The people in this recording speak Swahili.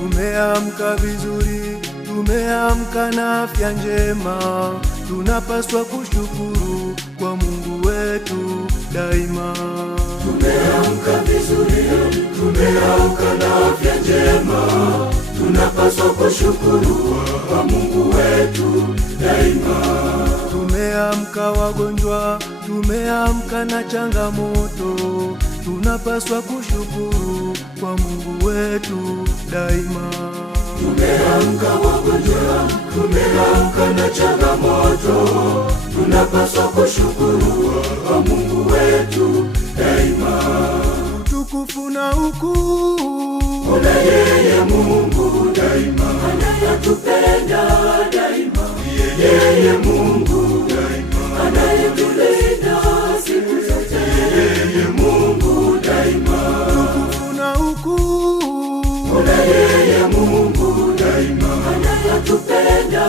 Tumeamka vizuri, tumeamka na afya njema, tunapaswa kushukuru kwa Mungu wetu daima. Tumeamka vizuri, tumeamka na afya njema, tunapaswa kushukuru kwa Mungu wetu daima. Tumeamka wagonjwa, tumeamka na changamoto, tunapaswa kushukuru kwa Mungu wetu daima. Tumeamka wagonjwa, tumeamka na changamoto, tunapaswa kushukuru kwa Mungu wetu daima. Utukufu na ukuu una yeye Mungu daima, anayetupenda daima, yeye Mungu daima, anayetulinda siku zote, yeye Mungu daima. utukufu na ukuu Una yeye Mungu daima, anayetupenda